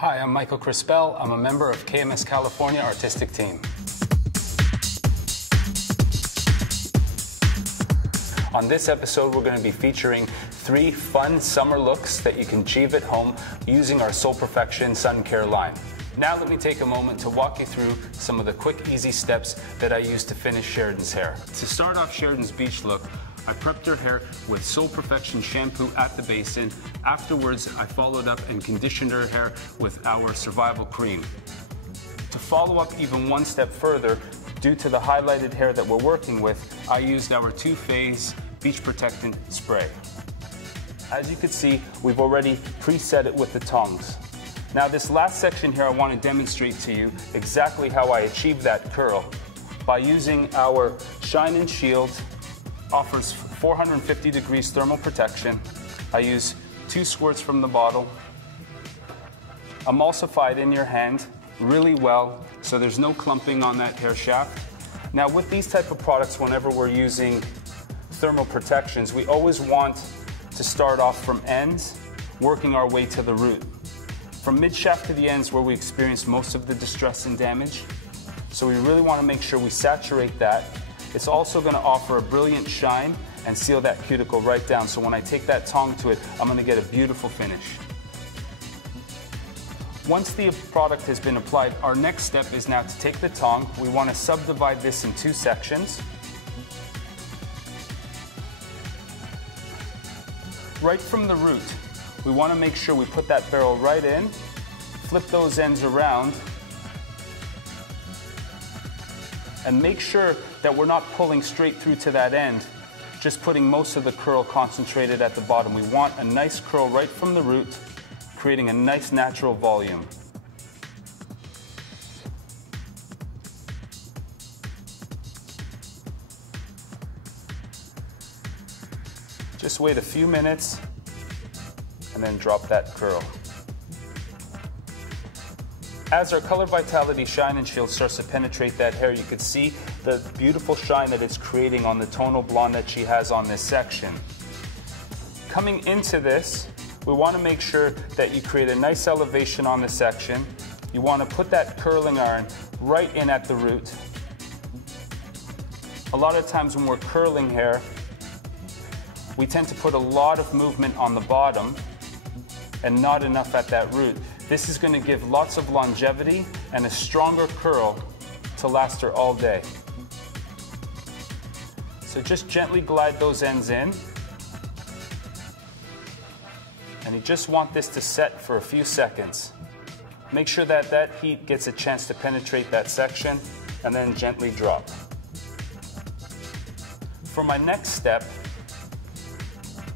Hi, I'm Michael Crispell. I'm a member of KMS California Artistic Team. On this episode, we're going to be featuring 3 fun summer looks that you can achieve at home using our Soul Perfection sun care line. Now let me take a moment to walk you through some of the quick, easy steps that I use to finish Sheridan's hair. To start off Sheridan's beach look, I prepped her hair with Soul Perfection shampoo at the basin. Afterwards, I followed up and conditioned her hair with our Survival Cream. To follow up even one step further, due to the highlighted hair that we're working with, I used our 2-phase Beach Protectant Spray. As you can see, we've already preset it with the tongs. Now this last section here, I want to demonstrate to you exactly how I achieve that curl by using our Shine and Shield. Offers 450 degrees thermal protection. I use 2 squirts from the bottle. Emulsify it in your hand really well so there's no clumping on that hair shaft. Now with these type of products, whenever we're using thermal protections, we always want to start off from ends, working our way to the root. From mid-shaft to the ends where we experience most of the distress and damage. So we really want to make sure we saturate that. It's also going to offer a brilliant shine and seal that cuticle right down. So when I take that tong to it, I'm going to get a beautiful finish. Once the product has been applied, our next step is now to take the tong. We want to subdivide this in 2 sections. Right from the root, we want to make sure we put that barrel right in, flip those ends around, and make sure that we're not pulling straight through to that end, just putting most of the curl concentrated at the bottom. We want a nice curl right from the root, creating a nice natural volume. Just wait a few minutes and then drop that curl. As our Color Vitality Shine and Shield starts to penetrate that hair, you could see the beautiful shine that it's creating on the tonal blonde that she has on this section. Coming into this, we want to make sure that you create a nice elevation on the section. You want to put that curling iron right in at the root. A lot of times when we're curling hair, we tend to put a lot of movement on the bottom and not enough at that root. This is going to give lots of longevity and a stronger curl to last her all day. So just gently glide those ends in. And you just want this to set for a few seconds. Make sure that that heat gets a chance to penetrate that section and then gently drop. For my next step,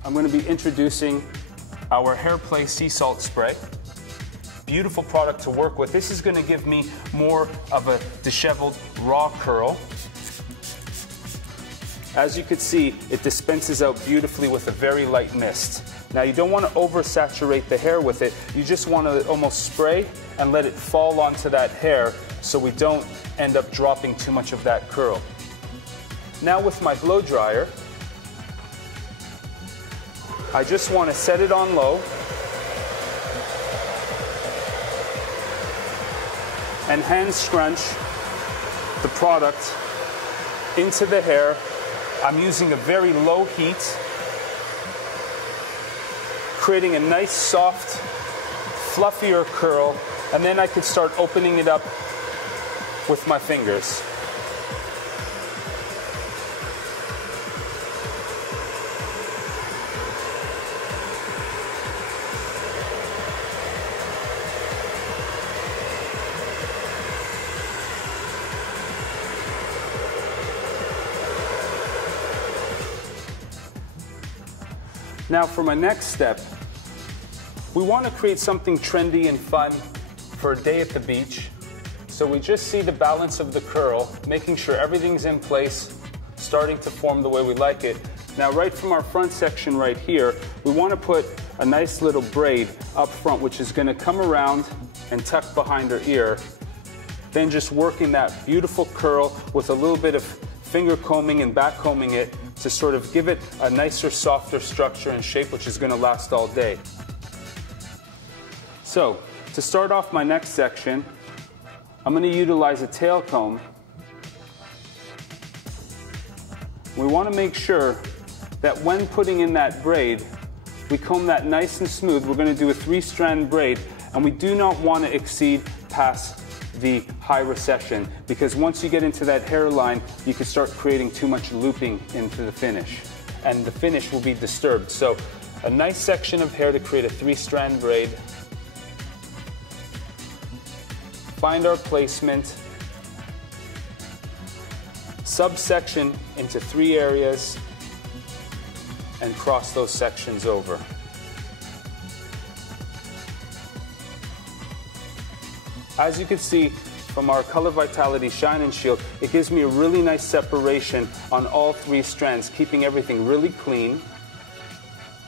I'm going to be introducing our Hair Play Sea Salt Spray. Beautiful product to work with. This is going to give me more of a disheveled raw curl. As you can see, it dispenses out beautifully with a very light mist. Now you don't want to oversaturate the hair with it. You just want to almost spray and let it fall onto that hair so we don't end up dropping too much of that curl. Now with my blow dryer, I just want to set it on low and hand scrunch the product into the hair. I'm using a very low heat, creating a nice soft, fluffier curl, and then I can start opening it up with my fingers. Now for my next step, we want to create something trendy and fun for a day at the beach. So we just see the balance of the curl, making sure everything's in place, starting to form the way we like it. Now right from our front section right here, we want to put a nice little braid up front, which is going to come around and tuck behind her ear. Then just working that beautiful curl with a little bit of finger combing and back combing it to sort of give it a nicer, softer structure and shape, which is going to last all day. So to start off my next section, I'm going to utilize a tail comb. We want to make sure that when putting in that braid, we comb that nice and smooth. We're going to do a 3-strand braid, and we do not want to exceed past the high recession, because once you get into that hairline, you can start creating too much looping into the finish, and the finish will be disturbed. So a nice section of hair to create a 3-strand braid. Find our placement. Subsection into 3 areas and cross those sections over. As you can see from our Color Vitality Shine and Shield, it gives me a really nice separation on all 3 strands, keeping everything really clean.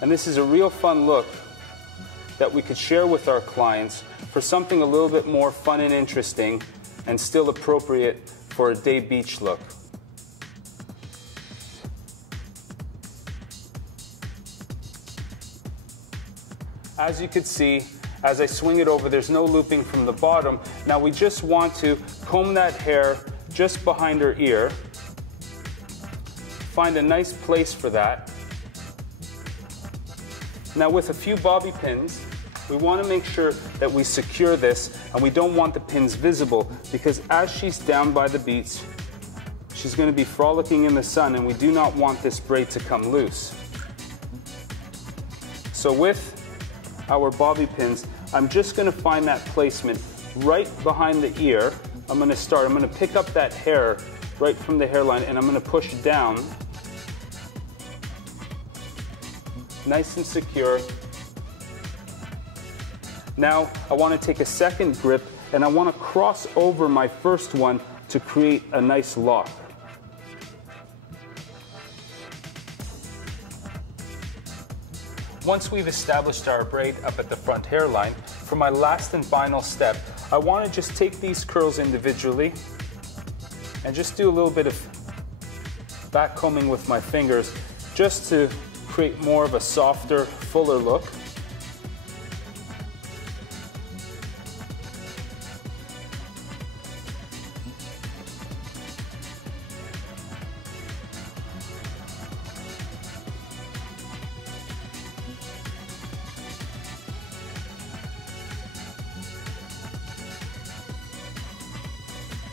And this is a real fun look that we could share with our clients for something a little bit more fun and interesting and still appropriate for a day beach look. As you can see, as I swing it over, there's no looping from the bottom. Now we just want to comb that hair just behind her ear. Find a nice place for that. Now with a few bobby pins, we want to make sure that we secure this, and we don't want the pins visible, because as she's down by the beach, she's going to be frolicking in the sun, and we do not want this braid to come loose. So with our bobby pins, I'm just going to find that placement right behind the ear. I'm going to pick up that hair right from the hairline, and I'm going to push down, nice and secure. Now I want to take a second grip, and I want to cross over my first one to create a nice lock. Once we've established our braid up at the front hairline, for my last and final step, I want to just take these curls individually and just do a little bit of back combing with my fingers, just to create more of a softer, fuller look.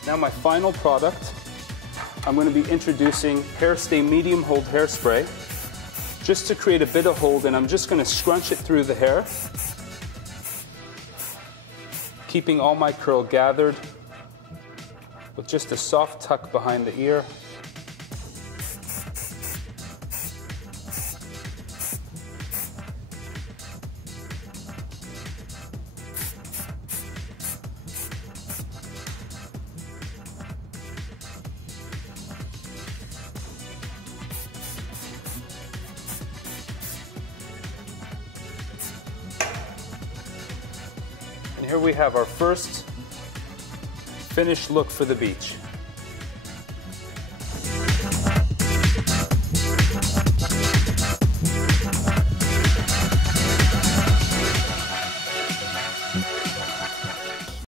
Now my final product, I'm going to be introducing Hairstay Medium Hold Hairspray, just to create a bit of hold, and I'm just going to scrunch it through the hair, keeping all my curl gathered with just a soft tuck behind the ear. And here we have our first finished look for the beach.